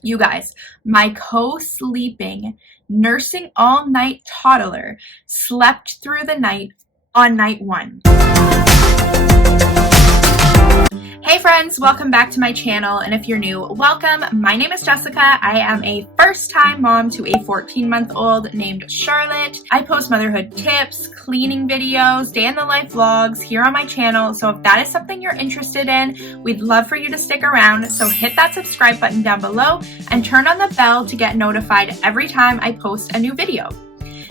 You guys, my co-sleeping, nursing all night toddler slept through the night on night 1. Hey friends, welcome back to my channel, and if you're new, welcome. My name is Jessica. I am a first-time mom to a 14-month-old named Charlotte. I post motherhood tips, cleaning videos, day-in-the-life vlogs here on my channel, so if that is something you're interested in, we'd love for you to stick around. So hit that subscribe button down below and turn on the bell to get notified every time I post a new video.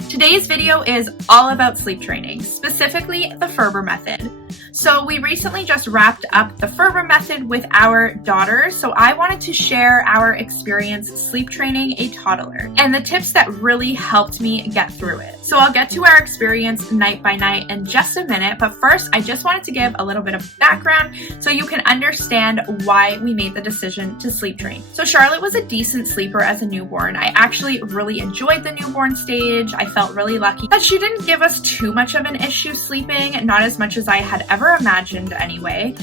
Today's video is all about sleep training, specifically the FERBER method. So we recently just wrapped up the FERBER method with our daughter, so I wanted to share our experience sleep training a toddler and the tips that really helped me get through it. So I'll get to our experience night by night in just a minute, but first I just wanted to give a little bit of background so you can understand why we made the decision to sleep train. So Charlotte was a decent sleeper as a newborn. I actually really enjoyed the newborn stage. I felt really lucky that she didn't give us too much of an issue sleeping, not as much as I had ever imagined anyway.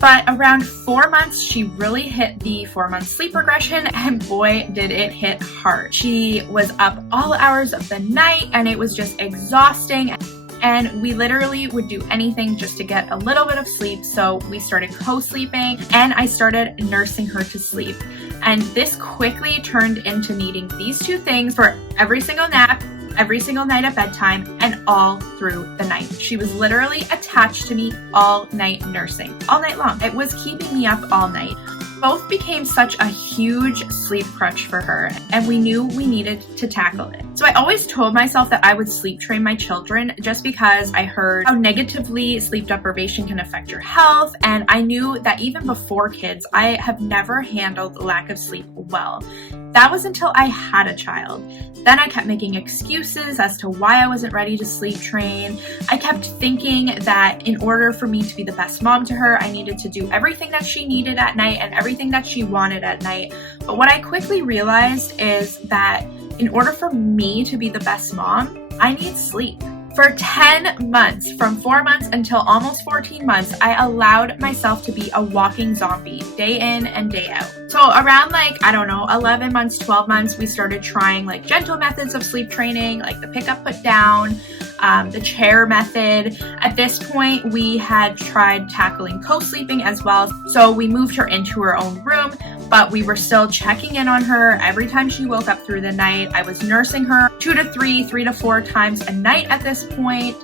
But around 4 months, she really hit the 4-month sleep regression, and boy, did it hit hard. She was up all hours of the night, and it was just exhausting. And we literally would do anything just to get a little bit of sleep. So we started co-sleeping, and I started nursing her to sleep. And this quickly turned into needing these two things for every single nap, every single night at bedtime, and all through the night. She was literally attached to me all night nursing, all night long. It was keeping me up all night. Both became such a huge sleep crutch for her, and we knew we needed to tackle it. So I always told myself that I would sleep train my children just because I heard how negatively sleep deprivation can affect your health, and I knew that even before kids, I have never handled lack of sleep well. That was until I had a child. Then I kept making excuses as to why I wasn't ready to sleep train. I kept thinking that in order for me to be the best mom to her, I needed to do everything that she needed at night and everything that she wanted at night. But what I quickly realized is that in order for me to be the best mom, I need sleep. For 10 months, from 4 months until almost 14 months, I allowed myself to be a walking zombie, day in and day out. So around 11 months, 12 months, we started trying gentle methods of sleep training, like the pick up, put down, the chair method. At this point, we had tried tackling co-sleeping as well. So we moved her into her own room, but we were still checking in on her every time she woke up through the night. I was nursing her 2 to 3 to 4 times a night at this point.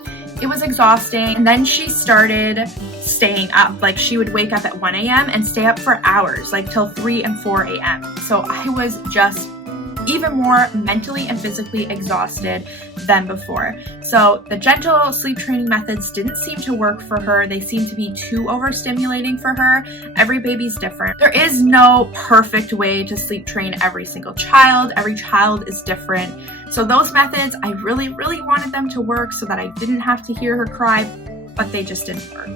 It was exhausting. And then she started staying up. She would wake up at 1 a.m. and stay up for hours, till 3 and 4 a.m. So I was just even more mentally and physically exhausted than before. So the gentle sleep training methods didn't seem to work for her. They seemed to be too overstimulating for her. Every baby's different. There is no perfect way to sleep train every single child. Every child is different. So those methods, I really, really wanted them to work so that I didn't have to hear her cry, but they just didn't work.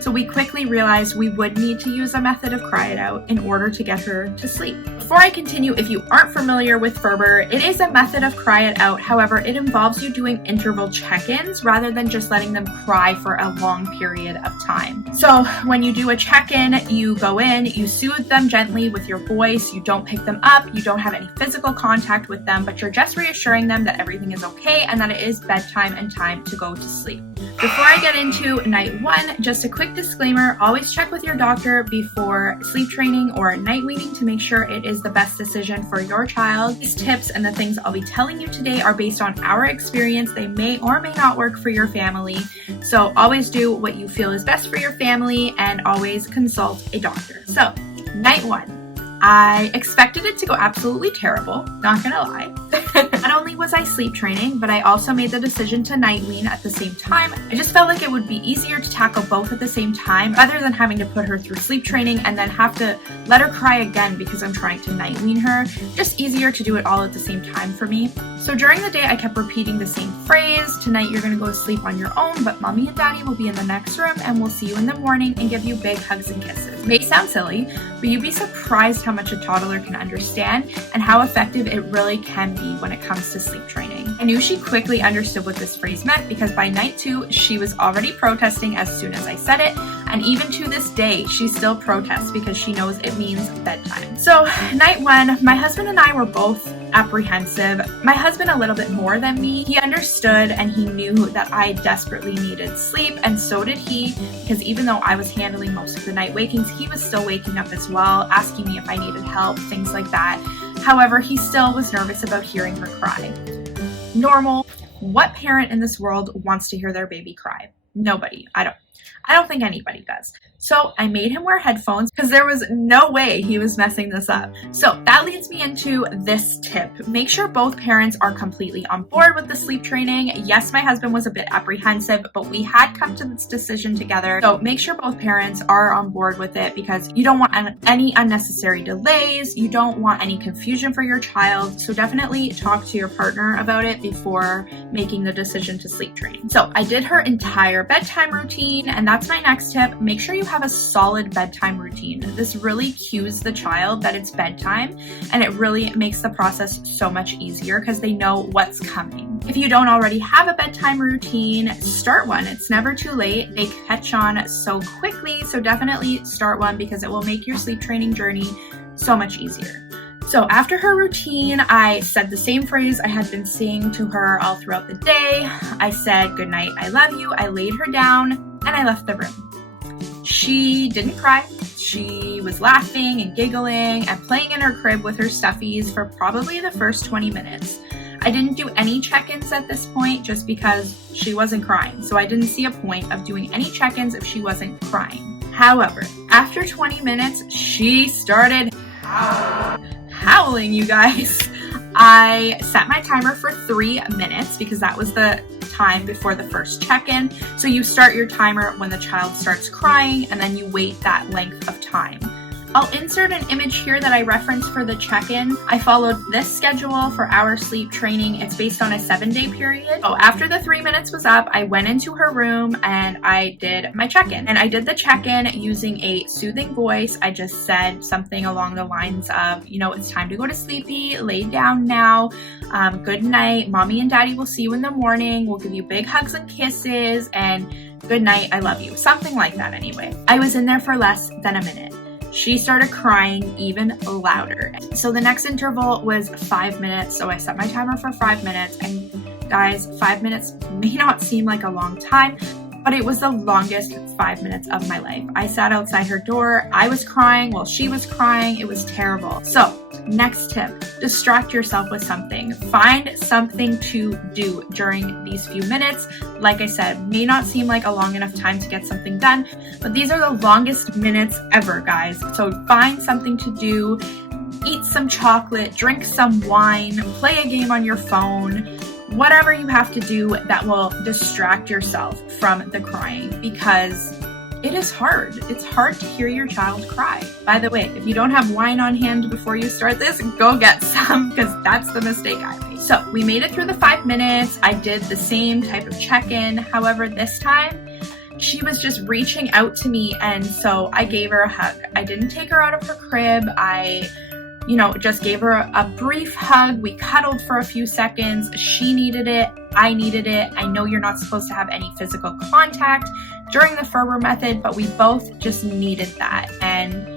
So we quickly realized we would need to use a method of cry it out in order to get her to sleep. Before I continue, if you aren't familiar with FERBER, it is a method of cry it out. However, it involves you doing interval check-ins rather than just letting them cry for a long period of time. So when you do a check-in, you go in, you soothe them gently with your voice, you don't pick them up, you don't have any physical contact with them, but you're just reassuring them that everything is okay and that it is bedtime and time to go to sleep. Before I get into night 1, just a quick disclaimer, always check with your doctor before sleep training or night weaning to make sure it is the best decision for your child. These tips and the things I'll be telling you today are based on our experience. They may or may not work for your family. So always do what you feel is best for your family and always consult a doctor. So, night 1. I expected it to go absolutely terrible, not gonna lie. Not only was I sleep training, but I also made the decision to night wean at the same time. I just felt like it would be easier to tackle both at the same time rather than having to put her through sleep training and then have to let her cry again because I'm trying to night wean her. Just easier to do it all at the same time for me. So during the day, I kept repeating the same phrase, tonight you're gonna go to sleep on your own, but mommy and daddy will be in the next room and we'll see you in the morning and give you big hugs and kisses. May sound silly, but you'd be surprised how much a toddler can understand and how effective it really can be when it comes to sleep training. I knew she quickly understood what this phrase meant because by night 2, she was already protesting as soon as I said it. And even to this day, she still protests because she knows it means bedtime. So night one, my husband and I were both apprehensive. My husband a little bit more than me. He understood and he knew that I desperately needed sleep, and so did he, because even though I was handling most of the night wakings, he was still waking up as well, asking me if I needed help, things like that. However, he still was nervous about hearing her cry. Normal. What parent in this world wants to hear their baby cry? Nobody. I don't think anybody does. So I made him wear headphones because there was no way he was messing this up. So that leads me into this tip. Make sure both parents are completely on board with the sleep training. Yes, my husband was a bit apprehensive, but we had come to this decision together. So make sure both parents are on board with it, because you don't want any unnecessary delays. You don't want any confusion for your child. So definitely talk to your partner about it before making the decision to sleep train. So I did her entire bedtime routine, and that's my next tip. Make sure you have a solid bedtime routine. This really cues the child that it's bedtime, and it really makes the process so much easier because they know what's coming. If you don't already have a bedtime routine, start one. It's never too late. They catch on so quickly, so definitely start one because it will make your sleep training journey so much easier. So after her routine, I said the same phrase I had been saying to her all throughout the day. I said, "Good night, I love you." I laid her down and I left the room. She didn't cry. She was laughing and giggling and playing in her crib with her stuffies for probably the first 20 minutes. I didn't do any check-ins at this point just because she wasn't crying. So I didn't see a point of doing any check-ins if she wasn't crying. However, after 20 minutes, she started howling, you guys. I set my timer for 3 minutes because that was the time before the first check-in. So you start your timer when the child starts crying, and then you wait that length of time. I'll insert an image here that I referenced for the check-in. I followed this schedule for our sleep training. It's based on a 7-day period. So after the 3 minutes was up, I went into her room and I did my check-in. And I did the check-in using a soothing voice. I just said something along the lines of, it's time to go to sleepy, lay down now, good night, mommy and daddy will see you in the morning, we'll give you big hugs and kisses, and good night, I love you. Something like that anyway. I was in there for less than a minute. She started crying even louder. So the next interval was 5 minutes. So I set my timer for 5 minutes. And guys, 5 minutes may not seem like a long time, but it was the longest 5 minutes of my life. I sat outside her door. I was crying while she was crying. It was terrible. So next tip, distract yourself with something. Find something to do during these few minutes. Like I said, may not seem like a long enough time to get something done, but these are the longest minutes ever, guys. So find something to do, eat some chocolate, drink some wine, play a game on your phone, whatever you have to do that will distract yourself from the crying, because it is hard. It's hard to hear your child cry. By the way, if you don't have wine on hand before you start this, go get some, because that's the mistake I made. So we made it through the 5 minutes. I did the same type of check-in. However, this time she was just reaching out to me, and so I gave her a hug. I didn't take her out of her crib. I just gave her a brief hug. We cuddled for a few seconds. She needed it. I needed it. I know you're not supposed to have any physical contact during the Ferber method, but we both just needed that. And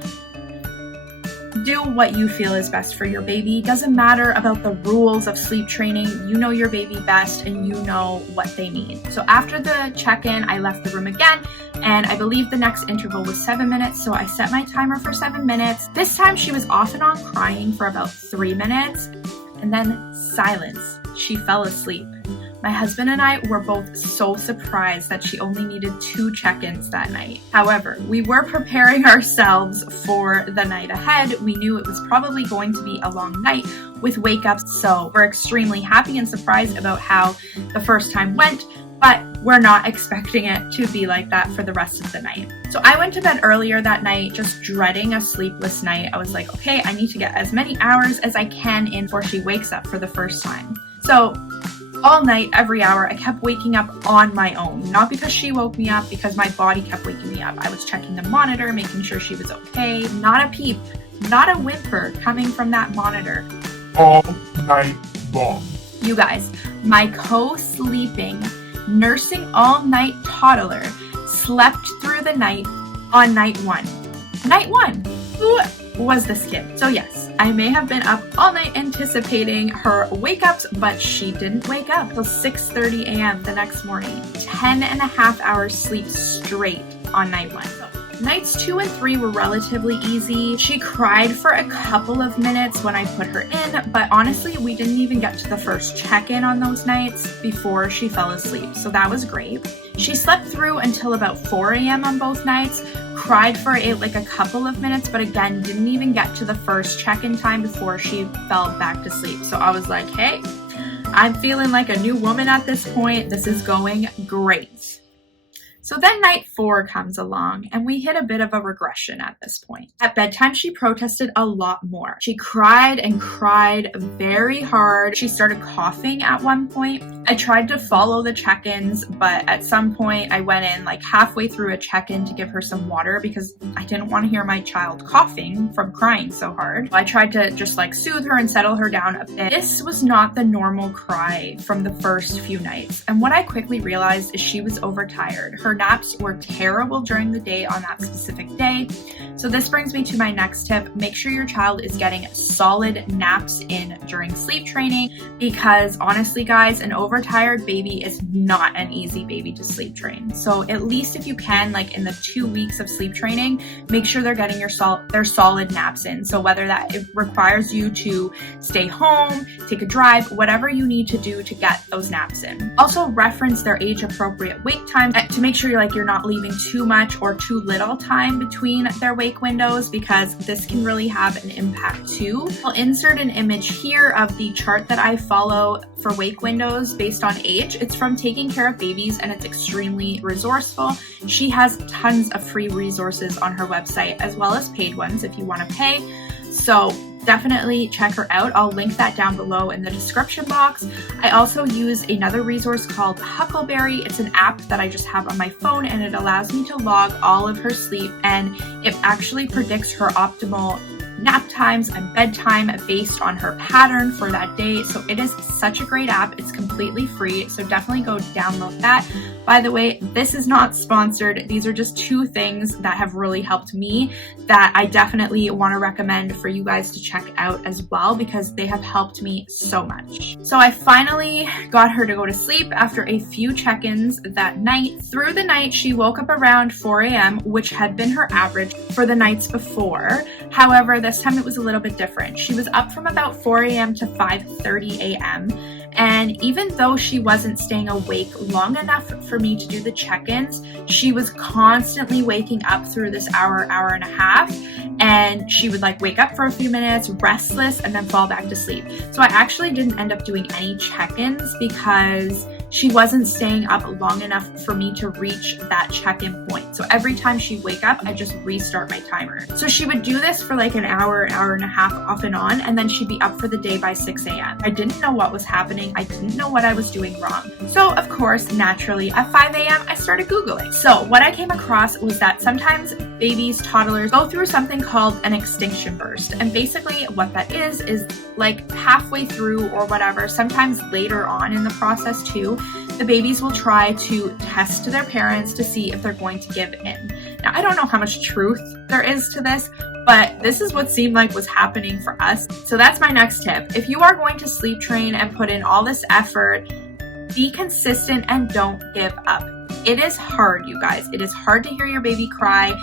do what you feel is best for your baby. Doesn't matter about the rules of sleep training. You know your baby best and you know what they need. So after the check-in, I left the room again, and I believe the next interval was 7 minutes. So I set my timer for 7 minutes. This time she was off and on crying for about 3 minutes, and then silence. She fell asleep. My husband and I were both so surprised that she only needed 2 check-ins that night. However, we were preparing ourselves for the night ahead. We knew it was probably going to be a long night with wake-ups, so we're extremely happy and surprised about how the first time went, but we're not expecting it to be like that for the rest of the night. So I went to bed earlier that night, just dreading a sleepless night. I was like, okay, I need to get as many hours as I can in before she wakes up for the first time. So all night, every hour, I kept waking up on my own. Not because she woke me up, because my body kept waking me up. I was checking the monitor, making sure she was okay. Not a peep, not a whimper coming from that monitor. All night long. You guys, my co-sleeping, nursing all night toddler slept through the night on night 1. Night 1. Who was this kid? So yes, I may have been up all night anticipating her wake-ups, but she didn't wake up till 6:30 a.m. the next morning. 10.5 hours sleep straight on night 1. Nights 2 and 3 were relatively easy. She cried for a couple of minutes when I put her in, but honestly, we didn't even get to the first check-in on those nights before she fell asleep, so that was great. She slept through until about 4 a.m. on both nights, cried for like a couple of minutes, but again, didn't even get to the first check-in time before she fell back to sleep. So I was like, hey, I'm feeling like a new woman at this point. This is going great. So then night 4 comes along and we hit a bit of a regression at this point. At bedtime, she protested a lot more. She cried and cried very hard. She started coughing at one point. I tried to follow the check-ins, but at some point I went in like halfway through a check-in to give her some water because I didn't want to hear my child coughing from crying so hard. I tried to just like soothe her and settle her down a bit. This was not the normal cry from the first few nights. And what I quickly realized is she was overtired. Her naps were terrible during the day on that specific day. So this brings me to my next tip. Make sure your child is getting solid naps in during sleep training, because honestly guys, an overtired baby is not an easy baby to sleep train. So at least if you can, like in the 2 weeks of sleep training, make sure they're getting their solid naps in. So whether that it requires you to stay home, take a drive, whatever you need to do to get those naps in. Also reference their age appropriate wake time to make sure you're not leaving too much or too little time between their wake windows, because this can really have an impact too. I'll insert an image here of the chart that I follow for wake windows based on age. It's from Taking Care of Babies and it's extremely resourceful. She has tons of free resources on her website as well as paid ones if you want to pay. So definitely check her out. I'll link that down below in the description box. I also use another resource called Huckleberry. It's an app that I just have on my phone and it allows me to log all of her sleep, and it actually predicts her optimal nap times and bedtime based on her pattern for that day. So it is such a great app. It's completely free, so definitely go download that. By the way, this is not sponsored. These are just 2 things that have really helped me that I definitely want to recommend for you guys to check out as well, because they have helped me so much. So I finally got her to go to sleep after a few check-ins that night. Through the night, she woke up around 4 a.m., which had been her average for the nights before. However, this time it was a little bit different. She was up from about 4 a.m. to 5:30 a.m. And even though she wasn't staying awake long enough for me to do the check-ins, she was constantly waking up through this hour and a half. And she would like wake up for a few minutes, restless, and then fall back to sleep. So I actually didn't end up doing any check-ins because she wasn't staying up long enough for me to reach that check-in point. So every time she'd wake up, I just restart my timer. So she would do this for like an hour and a half off and on, and then she'd be up for the day by 6 a.m. I didn't know what was happening. I didn't know what I was doing wrong. So of course, naturally, at 5 a.m., I started Googling. So what I came across was that sometimes babies, toddlers go through something called an extinction burst. And basically what that is like halfway through or whatever, sometimes later on in the process too, the babies will try to test their parents to see if they're going to give in. Now, I don't know how much truth there is to this, but this is what seemed like was happening for us. So that's my next tip. If you are going to sleep train and put in all this effort, be consistent and don't give up. It is hard, you guys. It is hard to hear your baby cry.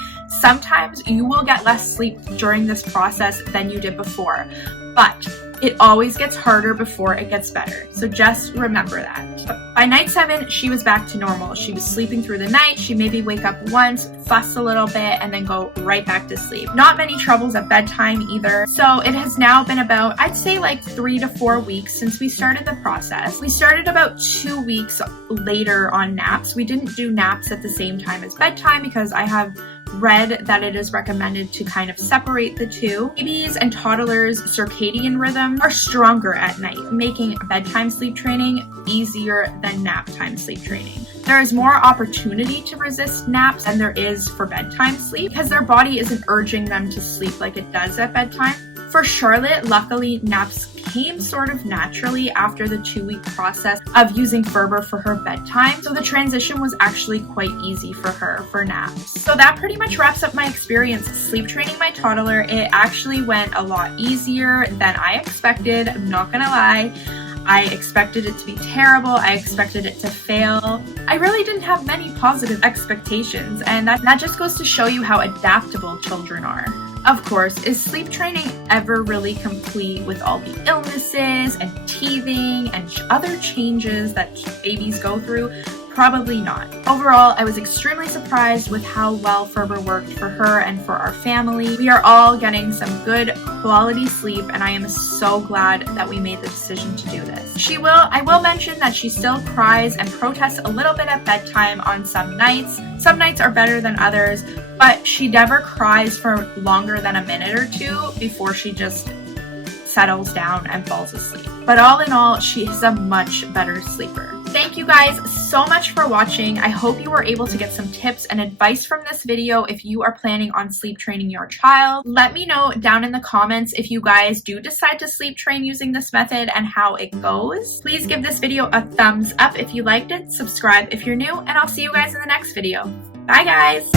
Sometimes you will get less sleep during this process than you did before, but it always gets harder before it gets better. So just remember that. By night 7, she was back to normal. She was sleeping through the night. She maybe wake up once, fuss a little bit, and then go right back to sleep. Not many troubles at bedtime either. So it has now been about, I'd say like 3 to 4 weeks since we started the process. We started about 2 weeks later on naps. We didn't do naps at the same time as bedtime because I have read that it is recommended to kind of separate the two. Babies and toddlers' circadian rhythm are stronger at night, making bedtime sleep training easier than nap time sleep training. There is more opportunity to resist naps than there is for bedtime sleep because their body isn't urging them to sleep like it does at bedtime. For Charlotte, luckily, naps came sort of naturally after the 2-week process of using Ferber for her bedtime, so the transition was actually quite easy for her for naps. So that pretty much wraps up my experience sleep training my toddler. It actually went a lot easier than I expected, I'm not gonna lie. I expected it to be terrible. I expected it to fail. I really didn't have many positive expectations, and that just goes to show you how adaptable children are. Of course, is sleep training ever really complete with all the illnesses and teething and other changes that babies go through? Probably not. Overall, I was extremely surprised with how well Ferber worked for her and for our family. We are all getting some good quality sleep, and I am so glad that we made the decision to do this. I will mention that she still cries and protests a little bit at bedtime on some nights. Some nights are better than others, but she never cries for longer than a minute or two before she just settles down and falls asleep. But all in all, she is a much better sleeper. Thank you guys so much for watching. I hope you were able to get some tips and advice from this video if you are planning on sleep training your child. Let me know down in the comments if you guys do decide to sleep train using this method and how it goes. Please give this video a thumbs up if you liked it, subscribe if you're new, and I'll see you guys in the next video. Bye guys!